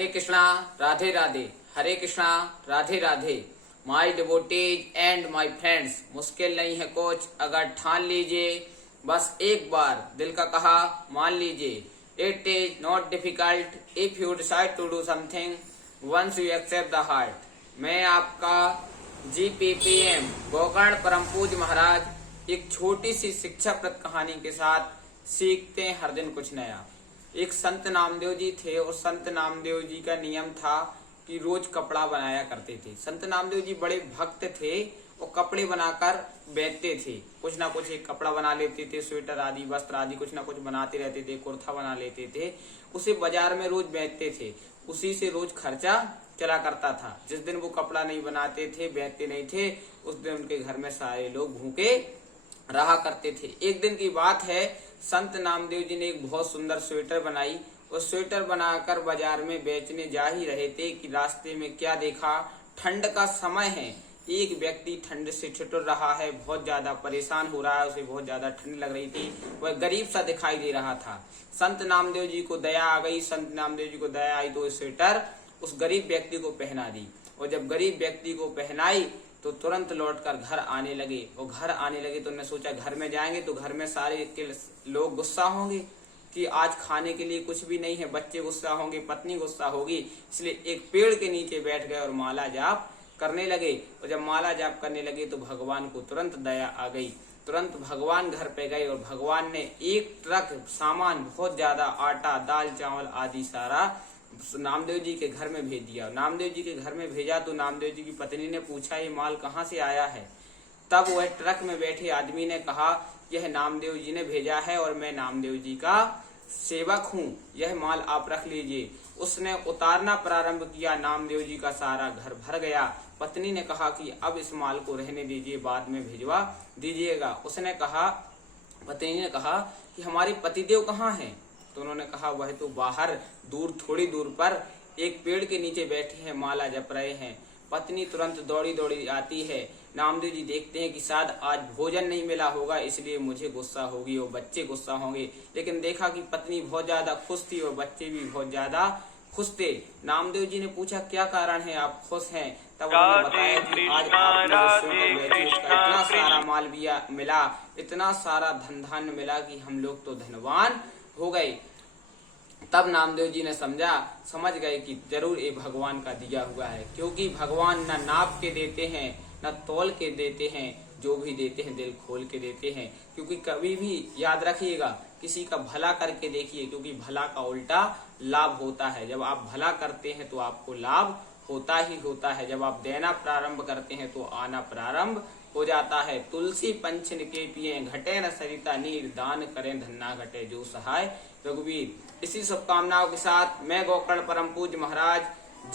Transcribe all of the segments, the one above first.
Hare Krishna Radhe Radhe, Hare Krishna Radhe Radhe. My devotees and my friends, मुश्किल नहीं है कुछ अगर ठान लीजिए, बस एक बार दिल का कहा मान लीजिए। It is not difficult if you decide to do something once you accept the heart. मैं आपका GPPM गोकर्ण परम पूज्य महाराज एक छोटी सी शिक्षाप्रद कहानी के साथ सीखते हैं हर दिन कुछ नया। एक संत नामदेव जी थे और संत नामदेव जी का नियम था कि रोज कपड़ा बनाया करते थे। संत नामदेव जी बड़े भक्त थे और कपड़े बनाकर बेचते थे। कुछ ना कुछ एक कपड़ा बना लेते थे, स्वेटर आदि वस्त्र आदि कुछ ना कुछ बनाते रहते थे, कुर्ता बना लेते थे, उसे बाजार में रोज बेचते थे। उसी से रोज खर्चा चला करता था। जिस दिन वो कपड़ा नहीं बनाते थे, बेचते नहीं थे, उस दिन उनके घर में सारे लोग भूखे रहा करते थे। एक दिन की बात है, संत नामदेव जी ने एक बहुत सुंदर स्वेटर बनाई और स्वेटर बनाकर बाजार में बेचने जा ही रहे थे कि रास्ते में क्या देखा, ठंड का समय है, एक व्यक्ति ठंड से ठिठुर रहा है, बहुत ज्यादा परेशान हो रहा है, उसे बहुत ज्यादा ठंड लग रही थी, वह गरीब सा दिखाई दे रहा था। संत नामदेव जी को दया आ गई। संत नामदेव जी को दया आई तो स्वेटर उस गरीब व्यक्ति को पहना दी और जब गरीब व्यक्ति को पहनाई तो तुरंत लौटकर घर आने लगे। और घर आने लगे तो उन्होंने सोचा घर में जाएंगे तो घर में सारे के लोग गुस्सा होंगे कि आज खाने के लिए कुछ भी नहीं है, बच्चे गुस्सा होंगे, पत्नी गुस्सा होगी, इसलिए एक पेड़ के नीचे बैठ गए और माला जाप करने लगे। और जब माला जाप करने लगे तो भगवान को तुरंत दया आ गई। तुरंत भगवान घर पे गए और भगवान ने एक ट्रक सामान, बहुत ज्यादा आटा, दाल, चावल आदि सारा नामदेव जी के घर में भेज दिया। नामदेव जी के घर में भेजा तो नामदेव जी की पत्नी ने पूछा, ये माल कहाँ से आया है? तब वह ट्रक में बैठे आदमी ने कहा, यह नामदेव जी ने भेजा है और मैं नामदेव जी का सेवक हूँ, यह माल आप रख लीजिए। उसने उतारना प्रारंभ किया, नामदेव जी का सारा घर भर गया। पत्नी ने कहा कि अब इस माल को रहने दीजिए, बाद में भिजवा दीजिएगा। उसने कहा, पत्नी ने कहा कि हमारे पतिदेव कहाँ हैं? तो उन्होंने कहा वह तो बाहर दूर, थोड़ी दूर पर एक पेड़ के नीचे बैठे हैं, माला जप रहे हैं। पत्नी तुरंत दौड़ी दौड़ी आती है। नामदेव जी देखते हैं कि शायद आज भोजन नहीं मिला होगा, इसलिए मुझे गुस्सा होगी और बच्चे गुस्सा होंगे। लेकिन देखा कि पत्नी बहुत ज्यादा खुश थी और बच्चे भी बहुत ज्यादा खुश थे। नामदेव जी ने पूछा, क्या कारण है, आप खुश हैं? तब उन्होंने बताया कि आज आपने उसका इतना सारा माल भी मिला, इतना सारा धन धान्य मिला कि हम लोग तो धनवान हो गए। तब नामदेव जी ने समझ गए कि जरूर ये भगवान का दिया हुआ है, क्योंकि भगवान न नाप के देते हैं न तौल के देते हैं, जो भी देते हैं दिल खोल के देते हैं। क्योंकि कभी भी याद रखिएगा, किसी का भला करके देखिए, क्योंकि भला का उल्टा लाभ होता है। जब आप भला करते हैं तो आपको लाभ होता ही होता है। जब आप देना प्रारंभ करते हैं तो आना प्रारंभ हो जाता है। तुलसी पंचन के पिए घटे न सरिता नीर, दान करें धन्ना घटे जो सहाय रघुवीर। इसी शुभकामनाओं के साथ मैं गोकर्ण परम पूज्य महाराज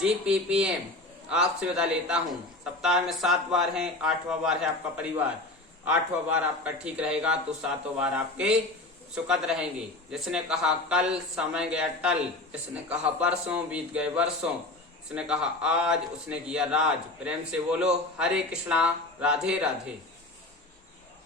GPPM आपसे विदा लेता हूँ। सप्ताह में 7 बार है, 8वां बार है आपका परिवार। 8वां बार आपका ठीक रहेगा तो 7वां बार आपके सुखद रहेंगे। जिसने कहा कल समय गया टल, जिसने कहा परसों बीत गए वर्षों, जिसने कहा आज उसने किया राज। प्रेम से बोलो हरे कृष्णा राधे राधे।